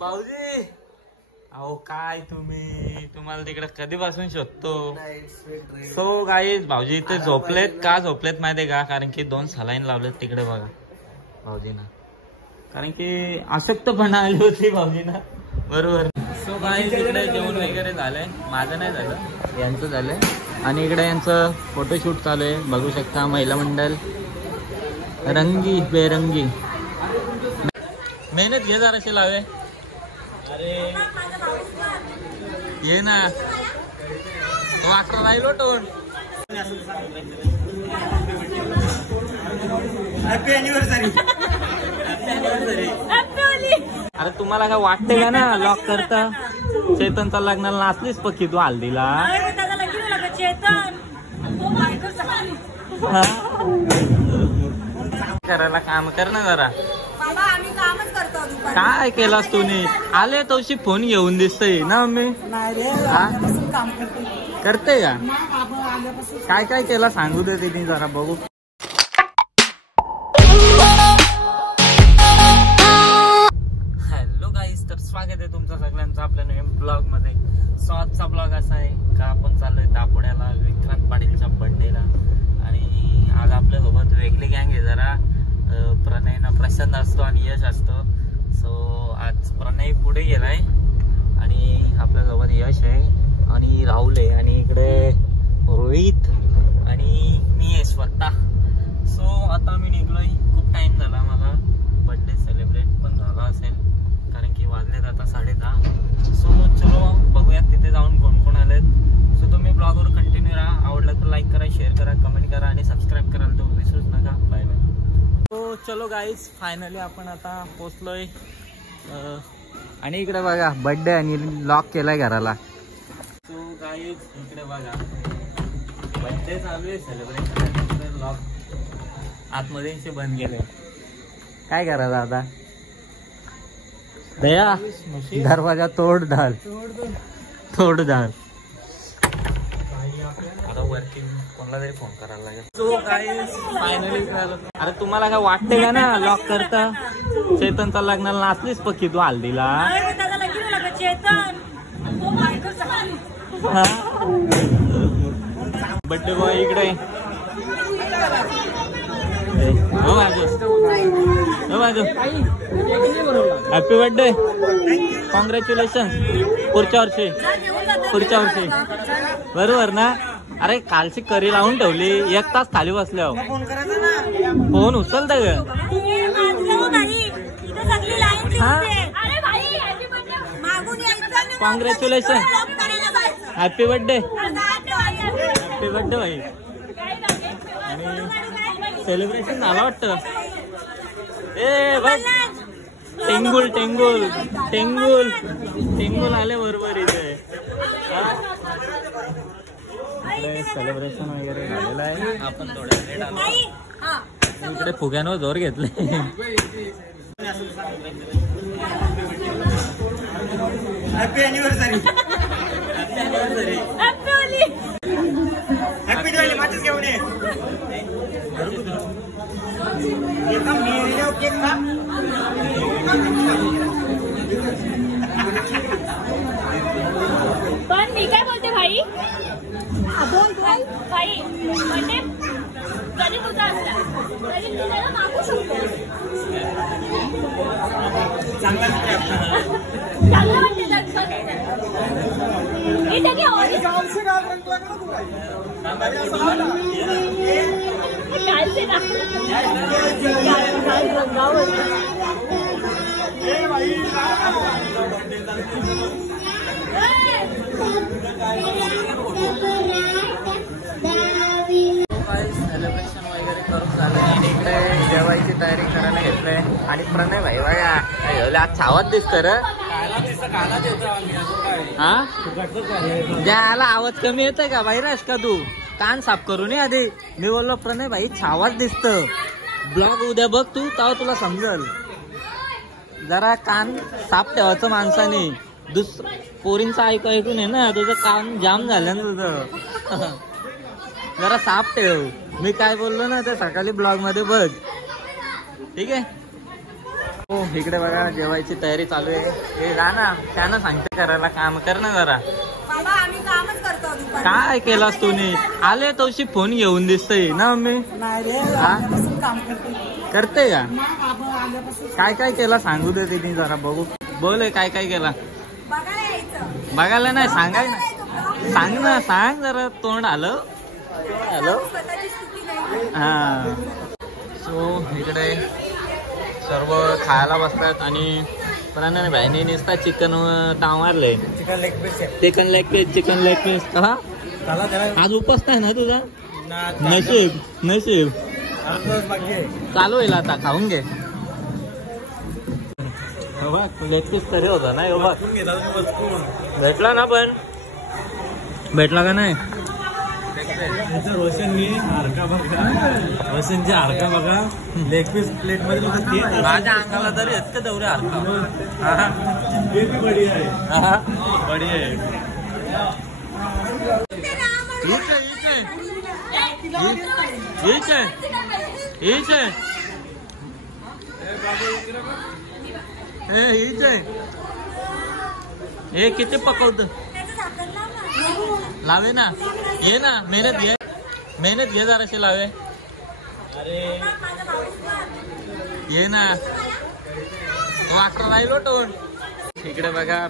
भाऊजी अहो काय तुम्हाला तिकडे कधीपासून शोधतो. सो गाईज भाऊजी इथे झोपलेत. का झोपलेत माहितीये का? कारण की 2 सलाईन लावलेत तिकडे बघा भाऊजींना. कारण की अशक्तपणा आली होती भाऊजींना. बरोबर. सो गाईज इकडे जेवण वगैरे झालंय. माझं नाही झालं, यांचं झालंय. आणि इकडे यांचं फोटोशूट चालू आहे. बघू शकता महिला मंडळ रंगी बेरंगी. मेहनत घे जराशी लावे. अरे ये ना तो 11 राहिलो टोन. Happy anniversary. अरे तुम्हाला काय वाटते का ना लॉक करता? चेतनचा लग्नाला नाचलीच पक्की तू हल्दीला. करायला काम कर ना जरा. काय केलास तुम्ही? आले तवशी फोन घेऊन दिसतय ना मम्मी. करते का? काय काय केला सांगू दे तिने जरा बघू. हॅलो गाईस, तर स्वागत आहे तुमचं सगळ्यांचं आपल्या नवीन ब्लॉग मध्ये. सो आजचा ब्लॉग असा आहे का आपण चाललोय दापोड्याला विक्रांत पाटीलच्या बर्थडेला. आणि आज आपल्या सोबत वेगळी गँग आहे जरा. प्रणय ना प्रशांत असतो आणि यश असतो. सो आज प्रणय पुढे गेलाय आणि आपल्यासोबत यश आहे आणि राहुल आहे आणि इकडे रोहित आणि मी आहे स्वतः. सो आता मी निघलोय. खूप टाइम झाला मला बर्थडे सेलिब्रेट पण झाला असेल कारण की वाजलेत आता 10:30. सो चलो बघूयात तिथे जाऊन कोण कोण आलेत. सो तुम्ही ब्लॉगवर कंटिन्यू राहा. आवडलं तर लाईक करा, शेअर करा, कमेंट करा आणि सबस्क्राईब करायला तो विसरूच नका. Bye bye. तो चलो गाईज फायनली आपण आता पोचलोय. आणि इकडे बघा बर्थडे आणि लॉक केलाय घराला. सो गाईज इकडे बघा बर्थडे चालू आहे सेलिब्रेशन. लॉक आतमध्ये बंद केले. काय करायचं आता? दया दरवाजा तोड डाल. आता वर्किंग कोणाला तरी फोन करायला लागेल. सो गाईज फायनली झालं. अरे तुम्हाला काय वाटते का ना लॉक करता? चेतनचा लग्नाला नाचलीच पक्की तू हल्दीला. बर्थडे बॉय इकडे. Happy birthday. कॉंग्रॅच्युलेशन. पुढच्या वर्षी बरोबर ना? अरे कालची करी लावून ठेवली. 1 तास खाली बसल्यावर फोन उचलता ग. Congratulation. Happy birthday. Happy birthday भाई. आणि सेलिब्रेशन झालं वाटतं. ए बघ टेंगुल आले बरोबर इथे. सेलिब्रेशन वगैरे झालेलं आहे. आपण थोड्या लेट आलो. इकडे फुग्यांवर जोर घेतले. Happy anniversary. हॅपी दिवाळी. माझीच घेऊन ये. पण मी काय बोलते भाई? भाई म्हणजे कधी तुझा असला तरी तू त्याला मागू शकतो. चांगला वाटते सेलिब्रेशन वगैरे करून झालं आणि इकडे जेवायची तयारी करायला घेतलंय. आणि प्रणय भाई बघा आज छावत दिसत र. हा ज्याला आवाज कमी येतोय का? बाहेरच का तू? कान साफ करून ये आधी. मी बोललो प्रणय भाई छावाच दिसत. ब्लॉग उद्या बघ तू तेव्हा तुला समजल. जरा कान साफ ठेवायचं माणसाने. पोरींचं ऐकून आहे ना तुझं कान जाम झालं ना तुझं. जरा साफ ठेव. मी काय बोललो ना ते सकाळी ब्लॉग मध्ये बघ. ठीक आहे. हो इकडे बघा जेवायची तयारी चालू आहे. हे जा ना, त्यांना सांगते करायला काम कर ना जरा. बाबा आम्ही कामच करतो. काय केलास तुम्ही? आले तवशी फोन घेऊन दिसतय ना मम्मी. काम करते का? काय काय केला सांगू दे तिने जरा बघू. बोल काय काय केला बघायला नाही सांगाय ना. सांग ना, सांग जरा. तोंड आलं हॅलो. हा सो इकडे सर्व खायला बसतात आणि प्रणय भाईने नुसता चिकन ताव मारले. Chicken leg piece chicken leg piece का आज उपास आहे ना तुझा? नशीब चालू होईल आता. खाऊन घे. लेग पीस तरी होता ना. भेटला ना पण भेटला का नाही? रोशनची हाडका बघा. लेग पीस प्लेट मध्ये माझ्या अंगाला तरी इतकं तेवढे हाडका. हे किती पकवत लावे ना. ये ना, मेहनत घे जराशी लावे. अरे ये ना, तो अकरा राहिलो टोन. इकडे बघा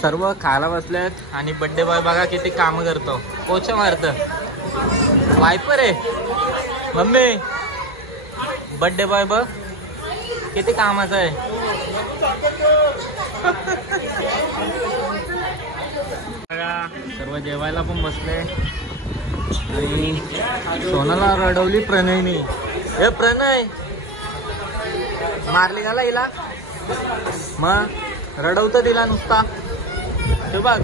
सर्व खायला बसलेत आणि बड्डे बॉय बघा किती काम करतो. पोछा मारत. वायपर आहे मम्मी. बड्डे बॉय बघ किती कामाचं आहे. सर्व जेवायला पण बसले आणि सोनाला रडवली प्रणयनी. हे प्रणय मारली गाला हिला. मग रडवत दिला नुसता. ते बघ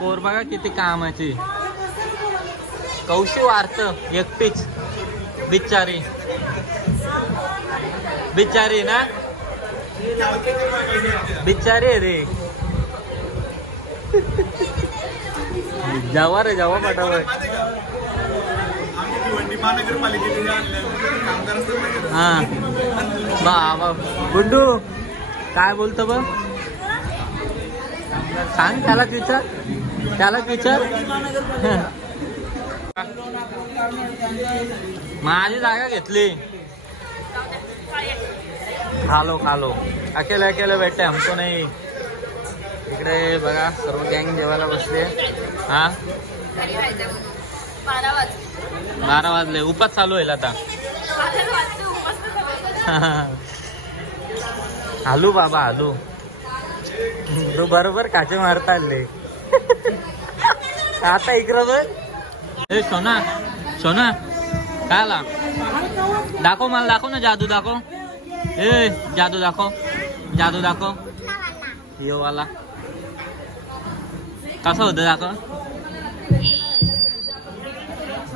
पोर बघा किती कामाची. कौशी वारत एकटीच बिचारी ना. बिचारी रे. जावा रे जावा पटापट. हा बाबा गुड्डू काय बोलतो बघ. सांग त्यालाच विचार. माझी जागा घेतली. खालो अकेले बैठे हमको नाही. इकडे बघा सर्व गँग जेवायला बसले. हा 12 वाजले. उपास चालू होईल आता. हालू बाबा हालू. तू बरोबर काचे मारता आले. आता इकडं बघ. ए सोना काय आला? दाखव मला. दाखव ना जादू दाखव. ए जादू दाखव. यो वाला कसं होतं दाखव.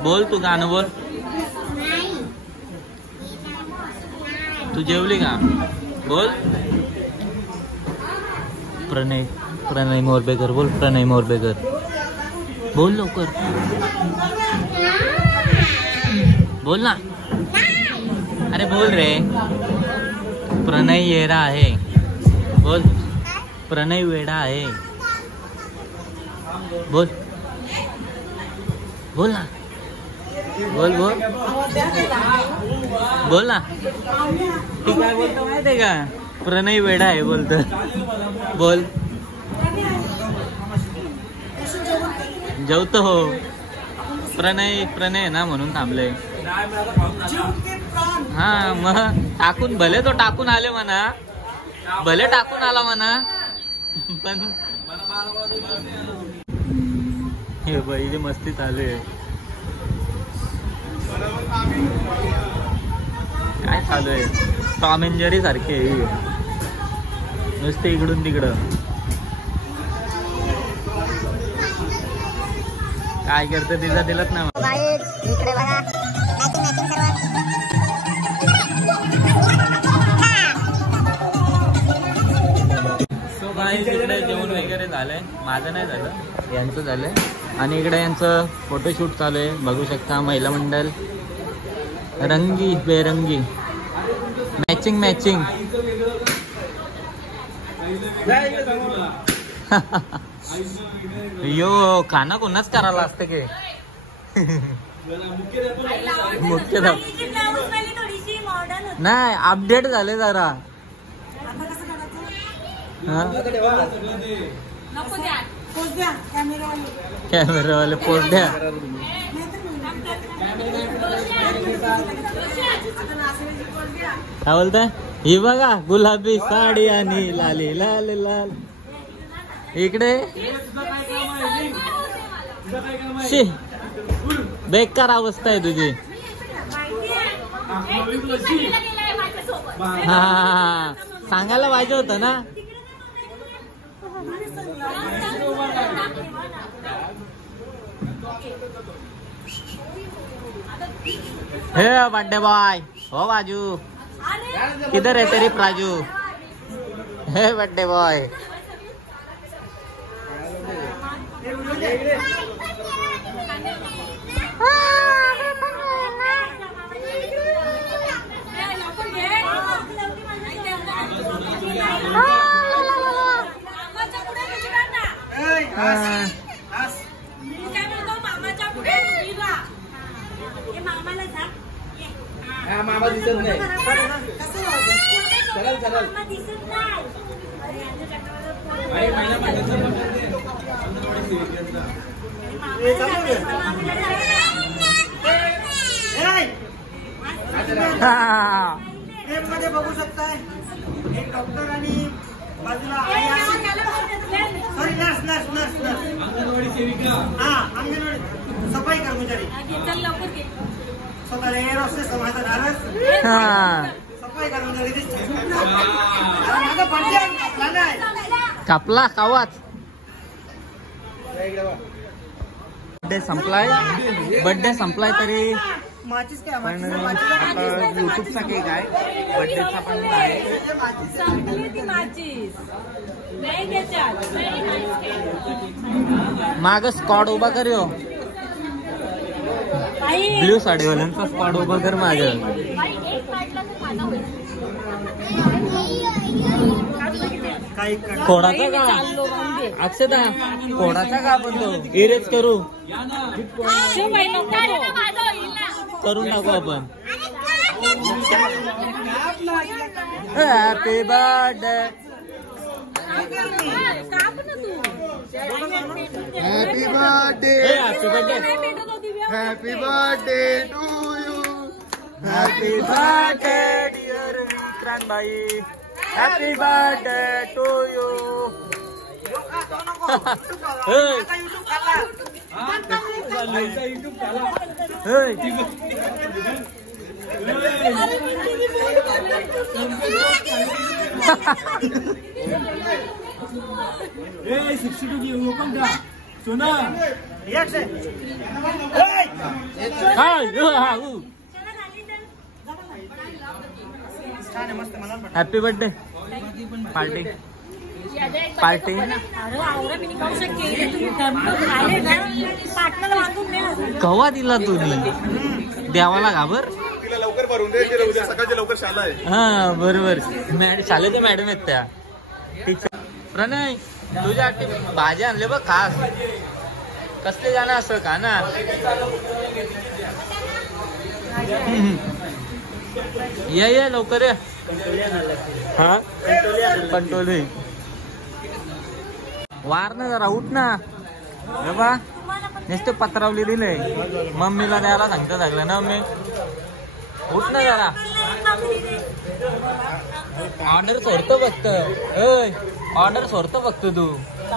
बोल तू गाणं बोल. तू जेवली का? बोल. प्रणय मोरबेकर बोल. प्रणय मोरबेकर बोल लवकर. बोल ना. अरे बोल रे. प्रणय येरा आहे. बोल. प्रणय वेडा आहे. बोल ना. बोल ना. ती काय बोलतो माहिती आहे का? प्रणय वेडा आहे बोलत. बोल. जेवतो हो. प्रणय ना म्हणून थांबले. हा मग टाकून भले तो टाकून आले म्हणा. भले टाकून आला म्हणा पण हे बाई मस्ती चालू आहे. काय चालू आहे? टॉम अँड जेरी सारखे नुसते इकडून तिकडं. काय करते तिचा दिलत ना. इकडे बघा इकडे जेवण वगैरे झालंय. माझं नाही झालं, यांचं झालंय. आणि इकडे यांचं फोटोशूट चालू आहे. बघू शकता महिला मंडळ रंगी बेरंगी मॅचिंग मॅचिंग. यो खाना कोणाच करायला असतं की मुख्य नाही अपडेट झाले जरा. कॅमेरावाले पोस्ट द्या. काय बोलताय? ही बघा गुलाबी साडी आणि लाली लाल लाल. इकडे शी बेकार अवस्था आहे तुझी. हा सांगायला पाहिजे होतं ना. हे बर्थडे बॉय हो बाजू किधर है तेरी प्राजू. हे बर्थडे बॉय. मामा दिसत नाही. मध्ये बघू शकताय एक डॉक्टर आणि बाजूला sorry nurse nurse nurse nurse anganwadi सेविका. हा अंगणवाडी सफाई कर्मचारी स्वतःला एअर होस्टेस समाजात आलंच. सफाई कर्मचारी दिसते. माझा कापला कावाच. बर्थडे संपलाय तरी पण आता युट्यूबचा केक आहे. बर्थडेचा पण आहे. माग स्कॉड उभा कर. ब्ल्यू साडीवाल्यांचा स्पॉट उभा कर माझ्या. कोणाचा का अक्षता कोणाचा का आपण तो इरेज करून टाकू आपण. Happy birthday happy birthday happy birthday happy birthday to you. Happy birthday dear Vikrant भाई. Happy birthday to you. Happy birthday party party. कवा दिला तुम्ही देवाला घाबर. लवकर भरून दे उद्या सकाळची लवकर शाळा आहे. हा बरोबर शाळेचे मॅडम आहेत त्या टीचर. प्रणय तुझ्या भाज्या आणले बघ खास. कसले जाणं असं का ना. ये लवकर ये. हा कंटोली वार ना जरा उठ ना. बा नुसते पत्रावली दिले. मम्मीला द्यायला सांगता सगळं ना. मम्मी उठ ना जरा. ऑर्डर सोडतो फक्त. ऑर्डर सोडतो फक्त तू.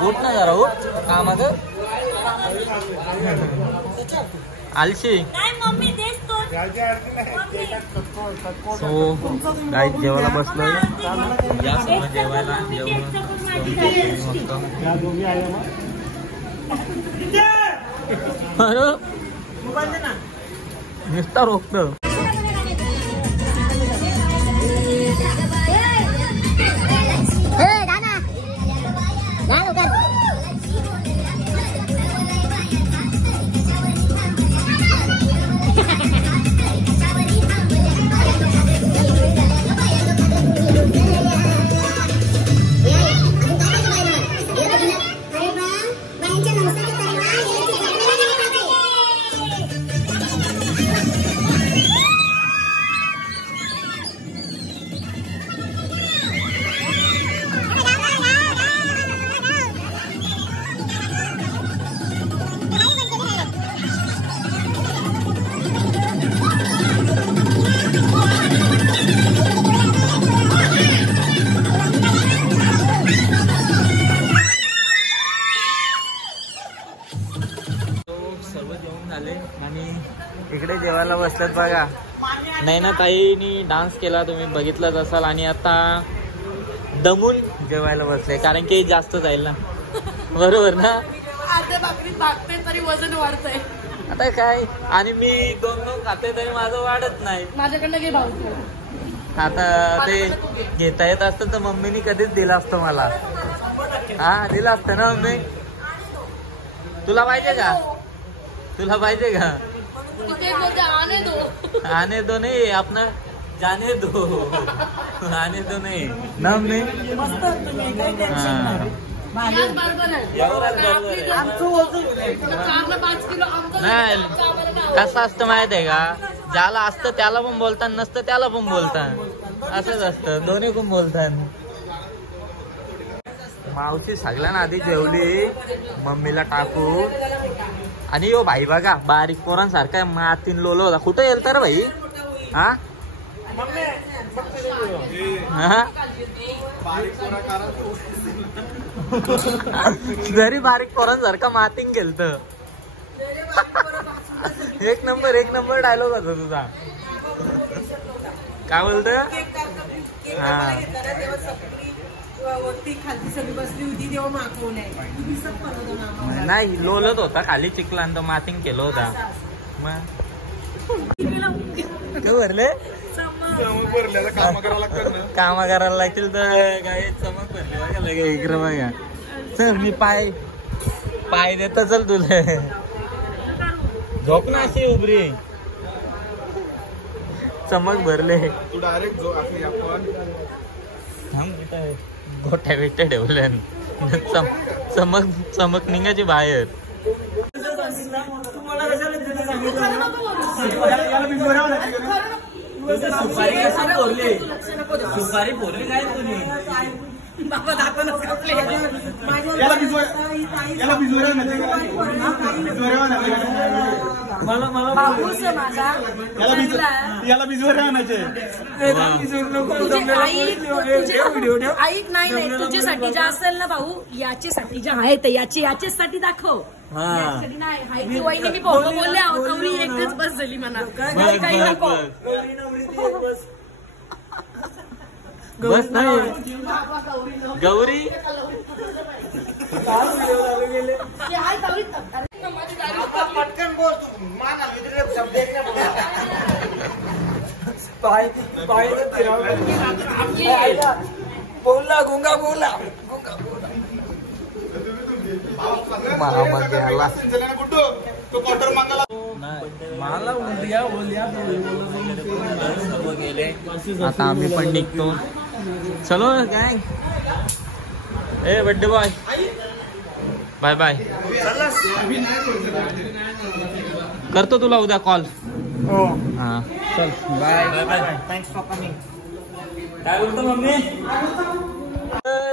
उठ ना जरा उठ कामाचं आलशी. सो गाईस जेवायला बसलोय. या सर्व जेवायला नुसता रोखतो. बसल्यात बघा. नैना ताईनी डान्स केला तुम्ही बघितलंच असाल. आणि आता दमून जेवायला बसले कारण की जास्त जाईल ना. बरोबर ना. अर्ध्या भाकरीत भागते तरी वजन वाढतंय. आता काय. आणि मी 2-2 खाते तरी माझं वाढत नाही. माझ्याकडनं घे भाऊ. आता ते घेता येत असतं तर मम्मीनी कधीच दिलं असतं मला. हा दिलं असतं ना मम्मी. तुला पाहिजे का. तुला पाहिजे का. आने दो नाही अपना जाने दो. आने दो नाही ना मम्मी. नाही कसं असतं माहित आहे का. ज्याला असतं त्याला पण बोलतात नसतं त्याला पण बोलतात. असंच असतं दोन्ही पण बोलतात. मावशी सगळ्यांना आधी जेवली मम्मीला टाकू. आणि यो भाई बघा बारीक पोरांसारखा मातीन लोलो होता. कुठं येईल तर भाई. हा जरी बारीक पोरांसारखा मातीन गेलत. एक नंबर डायलॉग होता तुझा. काय बोलत. हा नाही लोलत होता खाली चिखला तर मातीन केलं होता. काय भरले काम करायला लागतील तर काय चमक भरली इकडं बघा. चल मी पाय देत चल तुला. झोप ना अशी उभरी. चमक भरले. तू डायरेक्ट जो आपली आपण गोट्या बिट्या ठेवल्या. चमक निघायची बाहेर. सुपारी फोडली काय तुम्ही. बाबा दाखवूनच कापले. याला भिजवर आणायचे. ऐक नाही तुझ्यासाठी ज्या असेल ना भाऊ याच्यासाठी ज्या आहेत याच्यासाठी दाखव. नाही वहिनी बोलले आहोत गौरी एकच बस झाली म्हणा. काही नको बस नाही गौरी. पटकन बोल तू. बोलला गुंगा बोला. मला आता आम्ही पण निघतो. चलो काय. ए बर्थडे बॉय बाय बाय. करतो तुला उद्या कॉल. हा चल bye bye. Thanks for coming. काय बोलतो मम्मी.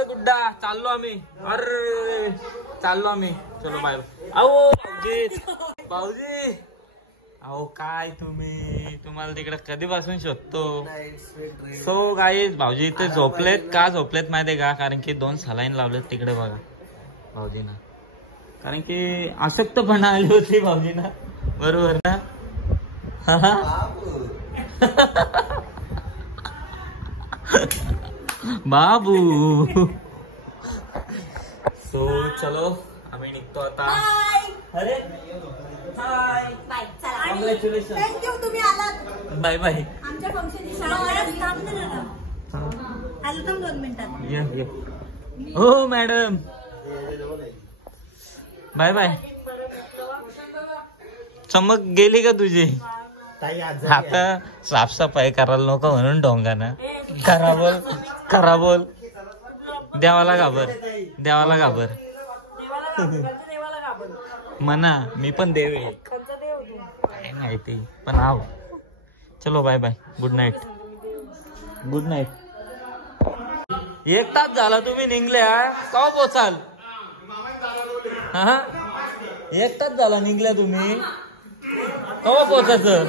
गुड्डा चाललो आम्ही. अरे चाललो आम्ही. चलो बाय. अहो भाऊजी अहो काय तुम्हाला तिकडे कधीपासून शोधतो. सो गाईज भाऊजी इथे झोपलेत. का झोपलेत माहितीये का. कारण की 2 सलाईन लावलेत तिकडे बघा भाऊजीना. कारण की अशक्तपणा आली होती भाऊजीना. बरोबर ना. बाबू. सो चलो आम्ही निघतो आता. अरे हाय कॉंग्रॅच्युलेशन. थँक्यू तुम्ही आलात. Bye bye. आमच्या फंक्शनची वेलकम 2 मिनिटात. हो मॅडम बाय बाय. चमक गेली का तुझी. आता साफसफाई करायला नको म्हणून ढोंगाना. खरा बोल. देवाला घाबर म्हणा. मी पण देव आहे काय माहिती पण आहो. चलो बाय बाय. Good night. 1 तास झाला तुम्ही निघल्या. का पोचाल. हा 1 तास झाला निघल्या तुम्ही. कवा पोचायचं.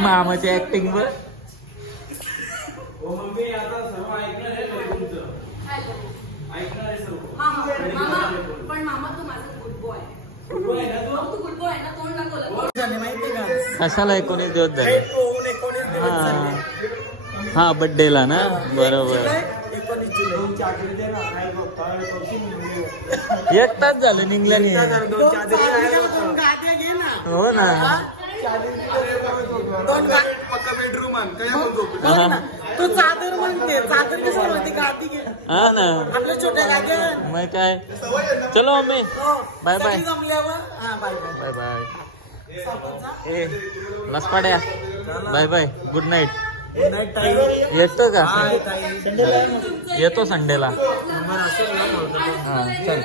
मामाची ऍक्टिंग वर. कशाला 19 दिवस झाले? हा बर्थडेला ना, बरोबर. 1 तास झालं निघल्याने. हो ना. तू चादर म्हणते, चादर कसं म्हणते गादी घे. हा ना, आपल्या छोट्या गाद्या. मग काय. चलो मम्मी, बाय बाय. जमल्यावर बाय बाय बाय. ए लसपाड्या, बाय बाय, गुड नाईट. येतो का? येतो संडेला. हा चल.